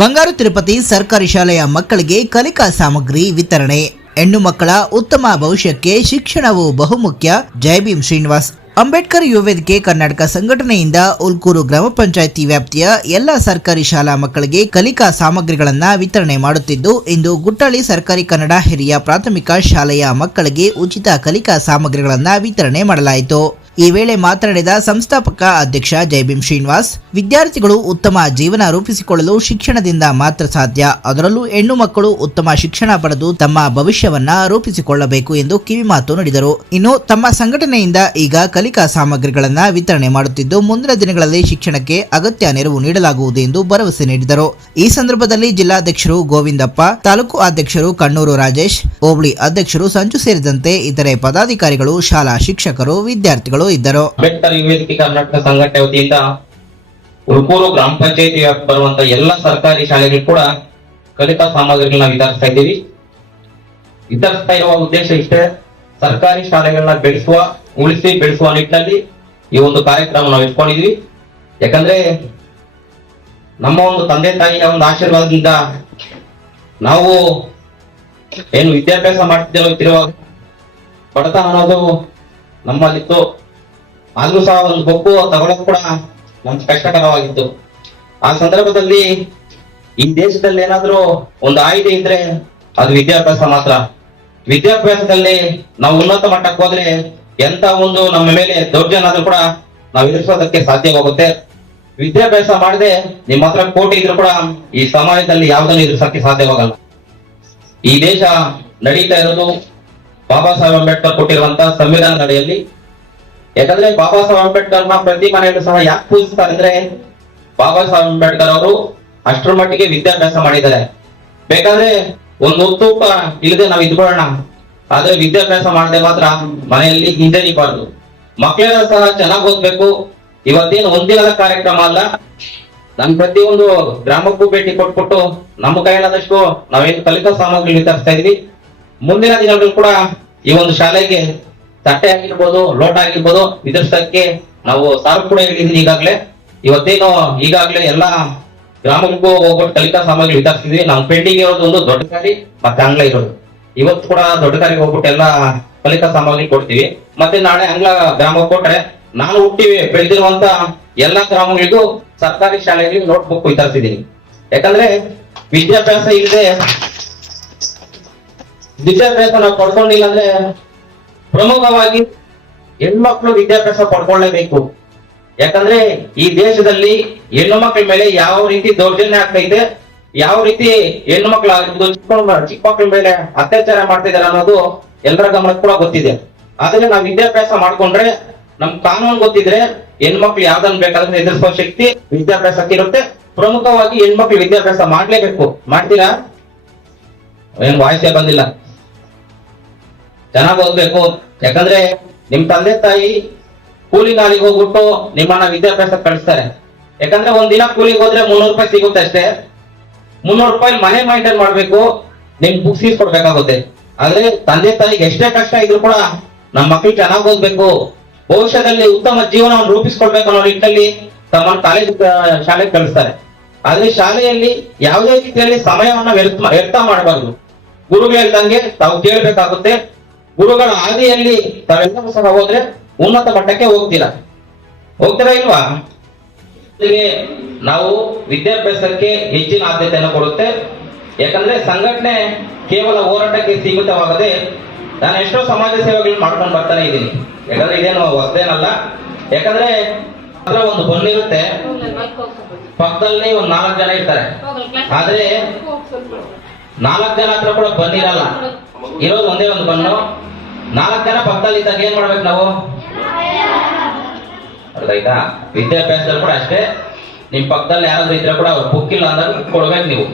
ಬಂಗಾರು ತಿರುಪತಿ ಸರ್ಕಾರಿ ಶಾಲೆಯ ಮಕ್ಕಳಿಗೆ ಕಲಿಕಾ ಸಾಮಗ್ರಿ ವಿತರಣೆ. ಹೆಣ್ಣು ಮಕ್ಕಳ ಉತ್ತಮ ಭವಿಷ್ಯಕ್ಕೆ ಶಿಕ್ಷಣವು ಬಹುಮುಖ್ಯ. ಜೈ ಭೀಮ್ ಶ್ರೀನಿವಾಸ್. ಅಂಬೇಡ್ಕರ್ ಯುವ ವೇದಿಕೆ ಕರ್ನಾಟಕ ಸಂಘಟನೆಯಿಂದ ಉಲ್ಕೂರು ಗ್ರಾಮ ಪಂಚಾಯಿತಿ ವ್ಯಾಪ್ತಿಯ ಎಲ್ಲ ಸರ್ಕಾರಿ ಶಾಲಾ ಮಕ್ಕಳಿಗೆ ಕಲಿಕಾ ಸಾಮಗ್ರಿಗಳನ್ನು ವಿತರಣೆ ಮಾಡುತ್ತಿದ್ದು, ಇಂದು ಗುಟ್ಟಳ್ಳಿ ಸರ್ಕಾರಿ ಕನ್ನಡ ಹಿರಿಯ ಪ್ರಾಥಮಿಕ ಶಾಲೆಯ ಮಕ್ಕಳಿಗೆ ಉಚಿತ ಕಲಿಕಾ ಸಾಮಗ್ರಿಗಳನ್ನು ವಿತರಣೆ ಮಾಡಲಾಯಿತು. ಈ ವೇಳೆ ಮಾತನಾಡಿದ ಸಂಸ್ಥಾಪಕ ಅಧ್ಯಕ್ಷ ಜೈಭೀಮ್ ಶ್ರೀನಿವಾಸ್, ವಿದ್ಯಾರ್ಥಿಗಳು ಉತ್ತಮ ಜೀವನ ರೂಪಿಸಿಕೊಳ್ಳಲು ಶಿಕ್ಷಣದಿಂದ ಮಾತ್ರ ಸಾಧ್ಯ. ಅದರಲ್ಲೂ ಹೆಣ್ಣು ಮಕ್ಕಳು ಉತ್ತಮ ಶಿಕ್ಷಣ ಪಡೆದು ತಮ್ಮ ಭವಿಷ್ಯವನ್ನ ರೂಪಿಸಿಕೊಳ್ಳಬೇಕು ಎಂದು ಕಿವಿಮಾತು ನೀಡಿದರು. ಇನ್ನು ತಮ್ಮ ಸಂಘಟನೆಯಿಂದ ಈಗ ಕಲಿಕಾ ಸಾಮಗ್ರಿಗಳನ್ನ ವಿತರಣೆ ಮಾಡುತ್ತಿದ್ದು, ಮುಂದಿನ ದಿನಗಳಲ್ಲಿ ಶಿಕ್ಷಣಕ್ಕೆ ಅಗತ್ಯ ನೆರವು ನೀಡಲಾಗುವುದು ಎಂದು ಭರವಸೆ ನೀಡಿದರು. ಈ ಸಂದರ್ಭದಲ್ಲಿ ಜಿಲ್ಲಾಧ್ಯಕ್ಷರು ಗೋವಿಂದಪ್ಪ, ತಾಲೂಕು ಅಧ್ಯಕ್ಷರು ಕಣ್ಣೂರು ರಾಜೇಶ್, ಹೋಬಳಿ ಅಧ್ಯಕ್ಷರು ಸಂಜು ಸೇರಿದಂತೆ ಇತರೆ ಪದಾಧಿಕಾರಿಗಳು, ಶಾಲಾ ಶಿಕ್ಷಕರು, ವಿದ್ಯಾರ್ಥಿಗಳು ಇದ್ದರು ಅಂಬೇಡ್ಕರ್ ಯುವ ವೇದಿಕೆ ಕರ್ನಾಟಕ ಸಂಘಟನೆ ವತಿಯಿಂದ ಉಳ್ಕೂರು ಗ್ರಾಮ ಪಂಚಾಯತಿ ವ್ಯಾಪ್ತಿ ಬರುವಂತ ಎಲ್ಲ ಸರ್ಕಾರಿ ಶಾಲೆಗಳು ಕೂಡ ಕಲಿಕಾ ಸಾಮಗ್ರಿಗಳನ್ನ ವಿತರಿಸ್ತಾ ಇದ್ದೀವಿ. ವಿತರಿಸ್ತಾ ಇರುವ ಉದ್ದೇಶ ಇಷ್ಟೇ, ಸರ್ಕಾರಿ ಶಾಲೆಗಳನ್ನ ಬೆಳೆಸುವ, ಉಳಿಸಿ ಬೆಳೆಸುವ ನಿಟ್ಟಿನಲ್ಲಿ ಈ ಒಂದು ಕಾರ್ಯಕ್ರಮ ನಾವು ಇಟ್ಕೊಂಡಿದ್ವಿ ಯಾಕಂದ್ರೆ ನಮ್ಮ ಒಂದು ತಂದೆ ತಾಯಿಯ ಒಂದು ಆಶೀರ್ವಾದದಿಂದ ನಾವು ಏನು ವಿದ್ಯಾಭ್ಯಾಸ ಮಾಡ್ತಿದ್ದೇವೆ ಬಡತನ ಅನ್ನೋದು ನಮ್ಮಲ್ಲಿತ್ತು. ಆದ್ರೂ ಸಹ ಒಂದು ಬುಕ್ಕು ತಗೊಳಕ್ ಕೂಡ ನಮ್ಗೆ ಕಷ್ಟಕರವಾಗಿತ್ತು. ಆ ಸಂದರ್ಭದಲ್ಲಿ ಈ ದೇಶದಲ್ಲಿ ಏನಾದ್ರೂ ಒಂದು ಆಯ್ದೆ ಇದ್ರೆ ಅದು ವಿದ್ಯಾಭ್ಯಾಸ ಮಾತ್ರ. ವಿದ್ಯಾಭ್ಯಾಸದಲ್ಲಿ ನಾವು ಉನ್ನತ ಮಟ್ಟಕ್ಕೆ ಹೋದ್ರೆ ಎಂತ ಒಂದು ನಮ್ಮ ಮೇಲೆ ದೌರ್ಜನ್ಯಾದ್ರೂ ಕೂಡ ನಾವು ಎದುರಿಸೋದಕ್ಕೆ ಸಾಧ್ಯವಾಗುತ್ತೆ ವಿದ್ಯಾಭ್ಯಾಸ ಮಾಡದೆ ನಿಮ್ಮ ಹತ್ರ ಕೋಟಿ ಇದ್ರೂ ಕೂಡ ಈ ಸಮಾಜದಲ್ಲಿ ಯಾವುದನ್ನು ಎದುರಿಸಕ್ಕೆ ಸಾಧ್ಯವಾಗಲ್ಲ ಈ ದೇಶ ನಡೀತಾ ಇರೋದು ಬಾಬಾ ಸಾಹೇಬ್ ಅಂಬೇಡ್ಕರ್ ಕೊಟ್ಟಿರುವಂತಹ ಸಂವಿಧಾನದ ಅಡಿಯಲ್ಲಿ ಯಾಕಂದ್ರೆ ಬಾಬಾ ಸಾಹೇಬ್ ಅಂಬೇಡ್ಕರ್ನ ಪ್ರತಿ ಮನೆಯಲ್ಲೂ ಸಹ ಯಾಕೆ ಪೂಜಿಸ್ತಾರೆ ಅಂದ್ರೆ ಬಾಬಾ ಸಾಹೇಬ್ ಅಂಬೇಡ್ಕರ್ ಅವರು ಅಷ್ಟರ ಮಟ್ಟಿಗೆ ವಿದ್ಯಾಭ್ಯಾಸ ಮಾಡಿದ್ದಾರೆ. ಬೇಕಾದ್ರೆ ಒಂದು ಒತ್ತೂಪ ಇಲ್ಲದೆ ನಾವು ಇದ್ಬಿಡೋಣ ಆದ್ರೆ ವಿದ್ಯಾಭ್ಯಾಸ ಮಾಡದೆ ಮಾತ್ರ ಮನೆಯಲ್ಲಿ ಹಿಂಜರಿಬಾರ್ದು ಮಕ್ಕಳೆಲ್ಲ ಸಹ ಚೆನ್ನಾಗಿ ಓದ್ಬೇಕು. ಇವತ್ತೇನು ಒಂದಿನದ ಕಾರ್ಯಕ್ರಮ ಅಲ್ಲ. ನಾನು ಪ್ರತಿಯೊಂದು ಗ್ರಾಮಕ್ಕೂ ಭೇಟಿ ಕೊಟ್ಬಿಟ್ಟು ನಮ್ಮ ಕೈಲಾದಷ್ಟು ನಾವೇನು ಕಲಿಕಾ ಸಾಮಗ್ರಿ ವಿತರಿಸ್ತಾ ಇದ್ವಿ. ಮುಂದಿನ ದಿನಗಳು ಕೂಡ ಈ ಒಂದು ಶಾಲೆಗೆ ತಟ್ಟೆ ಆಗಿರ್ಬೋದು, ಲೋಟ ಆಗಿರ್ಬೋದು ವಿತರಿಸಕ್ಕೆ ನಾವು ಸಾರು ಕೂಡ ಹೇಳಿದ್ವಿ ಈಗಾಗಲೇ. ಇವತ್ತೇನು ಈಗಾಗಲೇ ಎಲ್ಲಾ ಗ್ರಾಮಕ್ಕೂ ಹೋಗ್ಬಿಟ್ಟು ಕಲಿಕಾ ಸಾಮಗ್ರಿ ವಿತರಿಸಿದ್ವಿ. ನಾವು ಪೆಂಡಿಂಗ್ ಇರೋದು ಒಂದು ದೊಡ್ಡ ಕಾರಿ ಮತ್ತೆ ಅಂಗ್ಲ ಇರೋದು. ಇವತ್ತು ಕೂಡ ದೊಡ್ಡ ಕಾರಿಗೆ ಹೋಗ್ಬಿಟ್ಟು ಎಲ್ಲಾ ಕಲಿಕಾ ಸಾಮಗ್ರಿ ಕೊಡ್ತೀವಿ. ಮತ್ತೆ ನಾಳೆ ಆಂಗ್ಲ ಗ್ರಾಮಕ್ಕೆ ಕೊಟ್ರೆ ನಾನು ಹುಟ್ಟಿ ಬೆಳೆದಿರುವಂತ ಎಲ್ಲಾ ಗ್ರಾಮಗಳಿಗೂ ಸರ್ಕಾರಿ ಶಾಲೆಗಳಿಗೆ ನೋಟ್ ಬುಕ್ ವಿತರಿಸಿದ್ದೀನಿ. ಯಾಕಂದ್ರೆ ವಿದ್ಯಾಭ್ಯಾಸ ಇಲ್ಲದೆ ವಿದ್ಯಾಭ್ಯಾಸ ನಾವು ಪಡ್ಕೊಂಡಿಲ್ಲ ಅಂದ್ರೆ ಪ್ರಮುಖವಾಗಿ ಹೆಣ್ಮಕ್ಳು ವಿದ್ಯಾಭ್ಯಾಸ ಪಡ್ಕೊಳ್ಳೇಬೇಕು. ಯಾಕಂದ್ರೆ ಈ ದೇಶದಲ್ಲಿ ಹೆಣ್ಣು ಮಕ್ಕಳ ಮೇಲೆ ಯಾವ ರೀತಿ ದೌರ್ಜನ್ಯ ಆಗ್ತೈತೆ ಯಾವ ರೀತಿ ಹೆಣ್ಣು ಮಕ್ಕಳ ಚಿಕ್ಕ ಮಕ್ಕಳ ಮೇಲೆ ಅತ್ಯಾಚಾರ ಮಾಡ್ತಾ ಇದ್ದಾರೆ ಅನ್ನೋದು ಎಲ್ಲರ ಗಮನಕ್ಕೆ ಕೂಡ ಗೊತ್ತಿದೆ. ಆದ್ರೆ ನಾವು ವಿದ್ಯಾಭ್ಯಾಸ ಮಾಡ್ಕೊಂಡ್ರೆ ನಮ್ ಕಾನೂನು ಗೊತ್ತಿದ್ರೆ ಹೆಣ್ಮಕ್ಳು ಯಾವ್ದನ್ ಬೇಕಾದ್ರೆ ಎದುರಿಸುವ ಶಕ್ತಿ ವಿದ್ಯಾಭ್ಯಾಸಕ್ಕೆ ಇರುತ್ತೆ. ಪ್ರಮುಖವಾಗಿ ಹೆಣ್ಮಕ್ಳು ವಿದ್ಯಾಭ್ಯಾಸ ಮಾಡ್ಲೇಬೇಕು. ಮಾಡ್ತೀರಾ? ಏನ್ ವಾಯ್ಸೇ ಬಂದಿಲ್ಲ. ಚೆನ್ನಾಗಿ ಓದ್ಬೇಕು. ಯಾಕಂದ್ರೆ ನಿಮ್ ತಂದೆ ತಾಯಿ ಕೂಲಿ ನಾಲಿಗೆ ಹೋಗ್ಬಿಟ್ಟು ನಿಮ್ಮನ್ನ ವಿದ್ಯಾಭ್ಯಾಸ ಕಳಿಸ್ತಾರೆ. ಯಾಕಂದ್ರೆ ಒಂದ್ ದಿನ ಕೂಲಿಗೆ ಹೋದ್ರೆ ಮುನ್ನೂರು ರೂಪಾಯಿ ಸಿಗುತ್ತೆ ಅಷ್ಟೇ. ಮುನ್ನೂರು ರೂಪಾಯಿ ಮನೆ ಮೈಂಟೈನ್ ಮಾಡ್ಬೇಕು ನಿಮ್ ಬುಕ್ಸ್ ಕೊಡ್ಬೇಕಾಗುತ್ತೆ. ಆದ್ರೆ ತಂದೆ ತಾಯಿಗೆ ಎಷ್ಟೇ ಕಷ್ಟ ಇದ್ರು ಕೂಡ ನಮ್ಮ ಮಕ್ಳು ಚೆನ್ನಾಗಿ ಓದ್ಬೇಕು. ಭವಿಷ್ಯದಲ್ಲಿ ಉತ್ತಮ ಜೀವನವನ್ನು ರೂಪಿಸ್ಕೊಡ್ಬೇಕು ಅನ್ನೋ ನಿಟ್ಟಿನಲ್ಲಿ ತಮ್ಮನ್ನು ಕಾಲೇಜ್ ಶಾಲೆಗೆ ಕಳಿಸ್ತಾರೆ. ಆದ್ರೆ ಶಾಲೆಯಲ್ಲಿ ಯಾವುದೇ ರೀತಿಯಲ್ಲಿ ಸಮಯವನ್ನ ವ್ಯರ್ಥ ವ್ಯರ್ಥ ಮಾಡಬಾರ್ದು. ಗುರುಗಳು ಹೇಳ್ದಂಗೆ ತಾವು ಕೇಳಬೇಕಾಗುತ್ತೆ ಗುರುಗಳ ಹಾದಿಯಲ್ಲಿ ತಾವೆಲ್ಲರೂ ಸಹ ಹೋದ್ರೆ ಉನ್ನತ ಮಟ್ಟಕ್ಕೆ ಹೋಗ್ತೀರಾ? ಹೋಗ್ತೀರಾ ಇಲ್ವಾ? ನಾವು ವಿದ್ಯಾಭ್ಯಾಸಕ್ಕೆ ಹೆಚ್ಚಿನ ಆದ್ಯತೆಯನ್ನು ಕೊಡುತ್ತೆ. ಯಾಕಂದ್ರೆ ಸಂಘಟನೆ ಕೇವಲ ಹೋರಾಟಕ್ಕೆ ಸೀಮಿತವಾಗದೆ ನಾನು ಎಷ್ಟೋ ಸಮಾಜ ಸೇವೆಗಳನ್ನ ಮಾಡ್ಕೊಂಡು ಬರ್ತಾನೆ ಇದ್ದೀನಿ. ಯಾಕಂದ್ರೆ ಇದೇನು ಹೊಸದೇನಲ್ಲ. ಯಾಕಂದ್ರೆ ಒಂದು ಬಂದಿರುತ್ತೆ ಪಕ್ಕದಲ್ಲಿ ಒಂದ್ ನಾಲ್ಕು ಜನ ಇರ್ತಾರೆ. ಆದ್ರೆ ನಾಲ್ಕು ಜನ ಹತ್ರ ಕೂಡ ಬಂದಿರಲ್ಲ ಇರೋದು ಒಂದೇ ಒಂದು ಬನ್ನು. ನಾಲ್ಕು ಜನ ಪಕ್ಕದಲ್ಲಿ ಇದ್ದಾಗ ಏನ್ ಮಾಡ್ಬೇಕು ನಾವು? ಅರ್ಥಾಯ್ತಾ ವಿದ್ಯಾಭ್ಯಾಸದಲ್ಲಿ ಕೂಡ ಅಷ್ಟೇ. ನಿಮ್ ಪಕ್ಕದಲ್ಲಿ ಯಾರಾದ್ರೂ ಇದ್ರೆ ಕೂಡ ಅವ್ರು ಬುಕ್ ಇಲ್ಲ book ಕೊಡ್ಬೇಕು ನೀವು.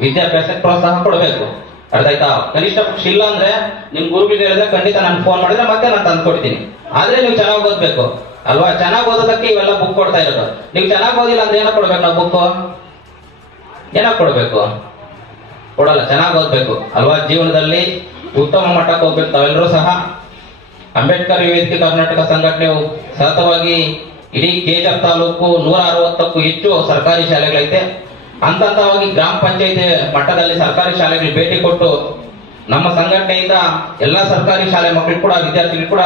ವಿದ್ಯಾಭ್ಯಾಸಕ್ಕೆ ಪ್ರೋತ್ಸಾಹ ಕೊಡ್ಬೇಕು. ಅರ್ಥಾಯ್ತಾ ಕನಿಷ್ಠ ಪಕ್ಷ ಇಲ್ಲ ಅಂದ್ರೆ ನಿಮ್ ಗುರುಗಳಿಗೆ ಹೇಳಿದ್ರೆ ಖಂಡಿತ ನಾನು ಫೋನ್ ಮಾಡಿದ್ರೆ ಮತ್ತೆ ನಾನು ತಂದು ಕೊಡ್ತೀನಿ. ಆದ್ರೆ ನೀವು ಚೆನ್ನಾಗಿ ಓದ್ಬೇಕು. ಅಲ್ವಾ? ಚೆನ್ನಾಗಿ ಓದೋದಕ್ಕೆ ಇವೆಲ್ಲ ಬುಕ್ ಕೊಡ್ತಾ ಇರೋದು. ನೀವು ಚೆನ್ನಾಗಿ ಓದಿಲ್ಲ ಅಂದ್ರೆ ಏನೋ ಕೊಡ್ಬೇಕು ನಾವು ಬುಕ್ ಏನೋ ಕೊಡ್ಬೇಕು? ಕೊಡಲ್ಲ, ಚೆನ್ನಾಗಿ ಓದ್ಬೇಕು. ಅಲ್ವಾ? ಜೀವನದಲ್ಲಿ ಉತ್ತಮ ಮಟ್ಟಕ್ಕೆ ಹೋಗ್ಬೇಕು. ಸಹ ಅಂಬೇಡ್ಕರ್ ವೇದಿಕೆ ಕರ್ನಾಟಕ ಸಂಘಟನೆಯು ಸತತವಾಗಿ ಇಡೀ ಕೇಜರ್ ತಾಲೂಕು ನೂರ ಅರವತ್ತಕ್ಕೂ ಹೆಚ್ಚು ಸರ್ಕಾರಿ ಶಾಲೆಗಳೈತೆ. ಹಂತ ಹಂತವಾಗಿ ಗ್ರಾಮ ಪಂಚಾಯತಿ ಮಟ್ಟದಲ್ಲಿ ಸರ್ಕಾರಿ ಶಾಲೆಗಳಿಗೆ ಭೇಟಿ ಕೊಟ್ಟು ನಮ್ಮ ಸಂಘಟನೆಯಿಂದ ಎಲ್ಲಾ ಸರ್ಕಾರಿ ಶಾಲೆ ಮಕ್ಕಳು ಕೂಡ, ವಿದ್ಯಾರ್ಥಿಗಳು ಕೂಡ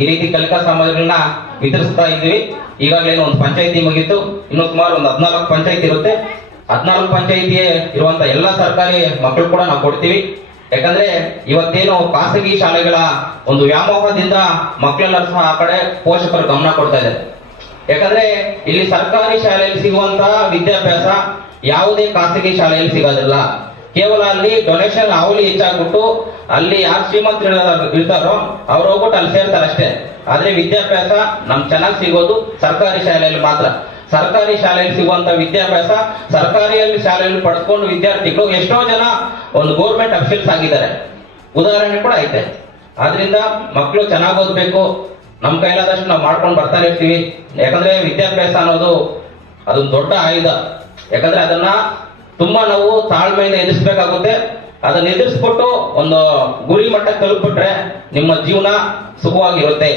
ಈ ರೀತಿ ಕಲಿಕಾ ಸಾಮಗ್ರಿಗಳನ್ನ ವಿತರಿಸ್ತಾ ಇದ್ವಿ ಈಗಾಗಲೇ ಒಂದು ಪಂಚಾಯತಿ ಮುಗಿತು ಇನ್ನು ಸುಮಾರು ಒಂದು ಹದಿನಾಲ್ಕು ಪಂಚಾಯತಿ ಇರುತ್ತೆ. ಹದಿನಾಲ್ಕು ಪಂಚಾಯತಿಗೆ ಇರುವಂತ ಎಲ್ಲಾ ಸರ್ಕಾರಿ ಮಕ್ಕಳು ಕೂಡ ನಾವು ಕೊಡ್ತೀವಿ. ಯಾಕಂದ್ರೆ ಇವತ್ತೇನು ಖಾಸಗಿ ಶಾಲೆಗಳ ಒಂದು ವ್ಯಾಮೋಹದಿಂದ ಮಕ್ಕಳೆಲ್ಲ ಸಹ ಆ ಕಡೆ ಪೋಷಕರು ಗಮನ ಕೊಡ್ತಾ ಇದ್ದಾರೆ. ಯಾಕಂದ್ರೆ ಇಲ್ಲಿ ಸರ್ಕಾರಿ ಶಾಲೆಯಲ್ಲಿ ಸಿಗುವಂತಹ ವಿದ್ಯಾಭ್ಯಾಸ ಯಾವುದೇ ಖಾಸಗಿ ಶಾಲೆಯಲ್ಲಿ ಸಿಗೋದಿಲ್ಲ. ಕೇವಲ ಅಲ್ಲಿ ಡೊನೇಷನ್ ಅವಲಿ ಹೆಚ್ಚಾಗ್ಬಿಟ್ಟು ಅಲ್ಲಿ ಯಾರು ಶ್ರೀಮಂತರು ಇರ್ತಾರೋ ಅವ್ರು ಹೋಗ್ಬಿಟ್ಟು ಅಲ್ಲಿ ಸೇರ್ತಾರೆ ಅಷ್ಟೇ ಆದ್ರೆ ವಿದ್ಯಾಭ್ಯಾಸ ನಮ್ ಚೆನ್ನಾಗಿ ಸಿಗೋದು ಸರ್ಕಾರಿ ಶಾಲೆಯಲ್ಲಿ ಮಾತ್ರ. ಸರ್ಕಾರಿ ಶಾಲೆಯಲ್ಲಿ ಸಿಗುವಂತ ವಿದ್ಯಾಭ್ಯಾಸ, ಸರ್ಕಾರಿಯಲ್ಲಿ ಶಾಲೆಯಲ್ಲಿ ಪಡೆದುಕೊಂಡು ವಿದ್ಯಾರ್ಥಿಗಳು ಎಷ್ಟೋ ಜನ ಒಂದು ಗೋರ್ಮೆಂಟ್ ಅಫಿಷಿಯಲ್ಸ್ ಆಗಿದ್ದಾರೆ. ಉದಾಹರಣೆ ಕೂಡ ಐತೆ. ಆದ್ರಿಂದ ಮಕ್ಕಳು ಚೆನ್ನಾಗಿ ಓದ್ಬೇಕು, ನಮ್ ಕೈಲಾದಷ್ಟು ನಾವು ಮಾಡ್ಕೊಂಡು ಬರ್ತಾನೆ ಇರ್ತೀವಿ. ಯಾಕಂದ್ರೆ ವಿದ್ಯಾಭ್ಯಾಸ ಅನ್ನೋದು ಅದೊಂದು ದೊಡ್ಡ ಆಯುಧ. ಯಾಕಂದ್ರೆ ಅದನ್ನ ತುಂಬಾ ನಾವು ತಾಳ್ಮೆಯಿಂದ ಎದುರಿಸಬೇಕಾಗುತ್ತೆ. ಅದನ್ನ ಎದುರಿಸ್ಕೊಟ್ಟು ಒಂದು ಗುರಿ ಮಟ್ಟಕ್ಕೆ ತಲುಪಿಬಿಟ್ರೆ ನಿಮ್ಮ ಜೀವನ ಸುಖವಾಗಿರುತ್ತೆ.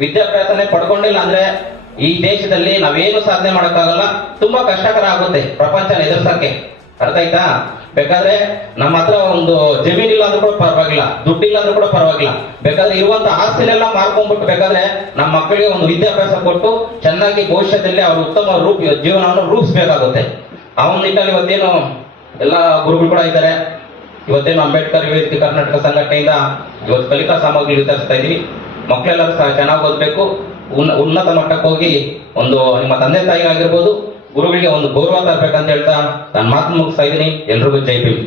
ವಿದ್ಯಾಭ್ಯಾಸನೇ ಪಡ್ಕೊಂಡಿಲ್ಲ ಅಂದ್ರೆ ಈ ದೇಶದಲ್ಲಿ ನಾವೇನು ಸಾಧನೆ ಮಾಡೋಕ್ಕಾಗಲ್ಲ, ತುಂಬಾ ಕಷ್ಟಕರ ಆಗುತ್ತೆ ಪ್ರಪಂಚ ಎದುರ್ಸಕ್ಕೆ. ಅರ್ಥ ಆಯ್ತಾ ಬೇಕಾದ್ರೆ ನಮ್ಮ ಹತ್ರ ಒಂದು ಜಮೀನ್ ಇಲ್ಲ ಅಂದ್ರೂ ಕೂಡ ಪರವಾಗಿಲ್ಲ ದುಡ್ಡು ಇಲ್ಲ ಅಂದ್ರೂ ಕೂಡ ಪರವಾಗಿಲ್ಲ. ಬೇಕಾದ್ರೆ ಇರುವಂತ ಆಸ್ತಿನೆಲ್ಲ ಮಾರ್ಕೊಂಡ್ಬಿಟ್ಟು ಬೇಕಾದ್ರೆ ನಮ್ಮ ಮಕ್ಕಳಿಗೆ ಒಂದು ವಿದ್ಯಾಭ್ಯಾಸ ಕೊಟ್ಟು ಚೆನ್ನಾಗಿ ಭವಿಷ್ಯದಲ್ಲಿ ಅವ್ರ ಉತ್ತಮ ರೂಪ, ಜೀವನವನ್ನು ರೂಪಿಸಬೇಕಾಗುತ್ತೆ. ಅವನ ನಿಟ್ಟಲ್ಲಿ ಇವತ್ತೇನು ಎಲ್ಲ ಗುರುಗಳು ಕೂಡ ಇದ್ದಾರೆ. ಇವತ್ತೇನು ಅಂಬೇಡ್ಕರ್ ವೇದಿಕೆ ಕರ್ನಾಟಕ ಸಂಘಟನೆಯಿಂದ ಇವತ್ತು ಕಲಿಕಾ ಸಾಮಗ್ರಿ ವಿತರಿಸ್ತಾ ಇದೀವಿ ಮಕ್ಕಳೆಲ್ಲ ಚೆನ್ನಾಗಿ ಓದ್ಬೇಕು. ಉನ್ನ- ಉನ್ನತ ಮಟ್ಟಕ್ಕೆ ಹೋಗಿ ಒಂದು ನಿಮ್ಮ ತಂದೆ ತಾಯಿ ಆಗಿರ್ಬೋದು, ಗುರುಗಳಿಗೆ ಒಂದು ಗೌರವ ತರಬೇಕಂತ ಹೇಳ್ತಾ ನಾನು ಮಾತು ಮುಗಿಸ್ತಾ ಇದ್ದೀನಿ. ಎಲ್ರಿಗೂ ಜೈ ಭೀಮ್.